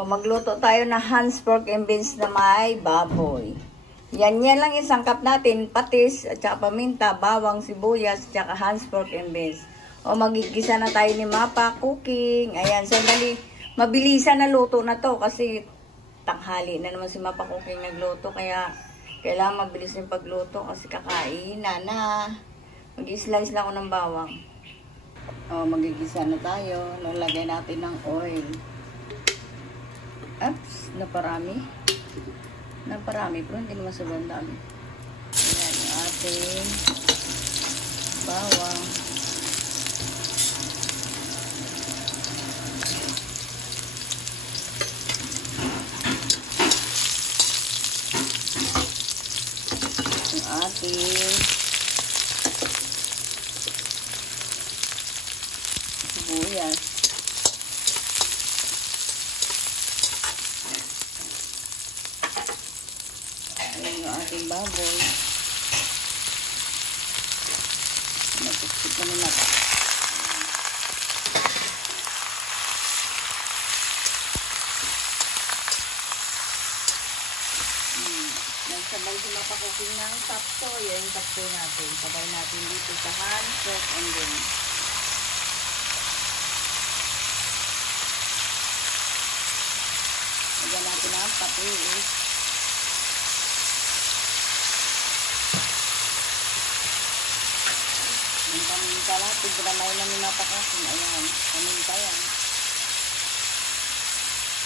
O, magluto tayo ng Hans pork and beans na may baboy. Yan lang yung sangkap natin. Patis, at saka paminta, bawang, sibuyas, at saka Hans pork and beans. O, magigisa na tayo ni Mapa Cooking. Ayan, sandali. Mabilisan na luto na to kasi tanghali na naman si Mapa Cooking nagluto. Kaya, kailangan mabilis yung pagluto kasi kakain na. Mag-slice lang ako ng bawang. O, magigisa na tayo. Nalagay natin ng oil. Oops, naparami. Naparami, pero hindi naman sobrang dami. Ayan, yung ating bawang. Yung ating sibuyas. Ayan yung ating baboy. Natustik na natin. Nagsabay si Mapa Cooking ng tapso. Yan yung tapso natin. Sabay natin dito sa Hans pork and beans. Lagyan natin ang patis. Yung paminta natin, gramay na ni Mapa Cooking. Ayan, paminta yan.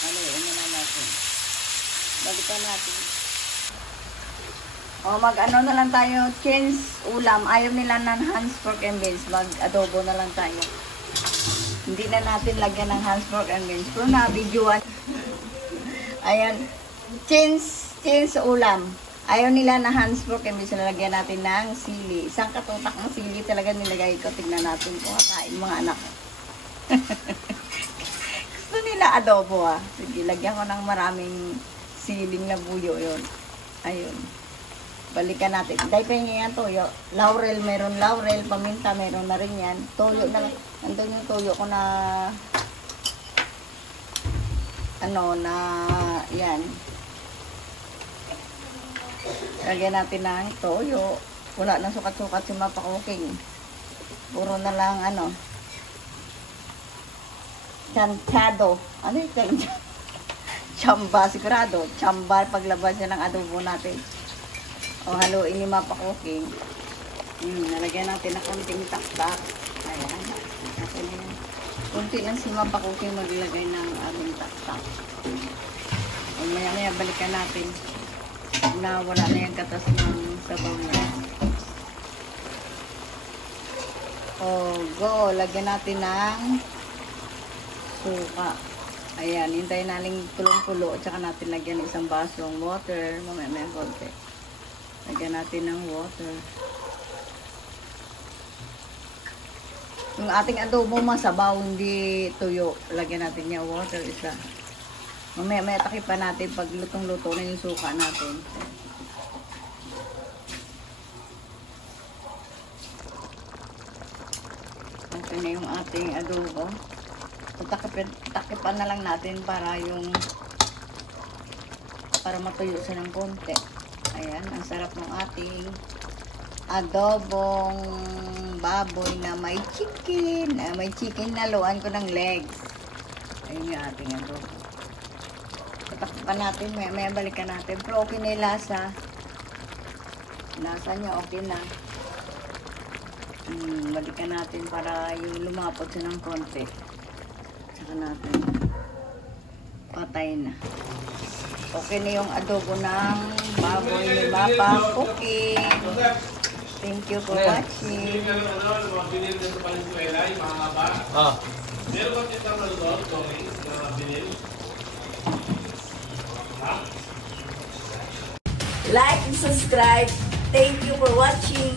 Haluin na natin. Balikan natin. O, mag-ano na lang tayo, change ulam. Ayaw nila ng Hans pork and beans. Mag-adobo na lang tayo. Hindi na natin lagyan ng Hans pork and beans. Pero na-videoan. Ayan. Change ulam. Ayaw nila na Hans pork and beans. Nalagyan natin ng sili. Isang katutak ng sili talaga nilagay ko. Tignan natin kung kakain mga anak. Gusto nila adobo ah. Sige, lagyan ko ng maraming siling na buyo yun. Ayun. Balikan natin. Dahil pa yung toyo. Laurel, meron laurel. Paminta, meron na rin yan. Toyo na lang. Andun yung toyo ko na yan. Lagyan natin ng toyo. Wala nang sukat-sukat si Mapa Cooking. Puro na lang chanchado. Ano yung chanchado? Chamba, sigurado. Chamba paglabas niya ng adobo natin. O, haluin ni Mapa Cooking. Nalagyan natin na konting taktak. Ayan. Kunti lang si Mapa Cooking maglagay ng aming taktak. O, maya balikan natin. Na wala na yung katas ng sabaw niya. O, go. Lagyan natin ng suka. Ayan. Hintayin natin tulong-tulo. At saka natin lagyan ng isang basong water. Mamaya may konti. Lagyan natin ng water. Yung ating adobo masabaw, hindi tuyo. Lagyan natin yung water isa. Mamaya takipan natin pag lutong-luto na yung suka natin. Ito na yung ating adobo. Takipan na lang natin para matuyo siya ng konti. Ayan, ang sarap ng ating adobong baboy na may chicken. May chicken na luan ko ng legs. Ayun yung ating adobo. Tatakpan natin, may balikan natin. Pero okay na yung lasa. Lasa niya okay na. Balikan natin para yung lumapot siya ng konti. Saka natin patay na. Okay na yung adobo ng baboy ni Mapa Cooking. Thank you for watching. Like and subscribe. Thank you for watching.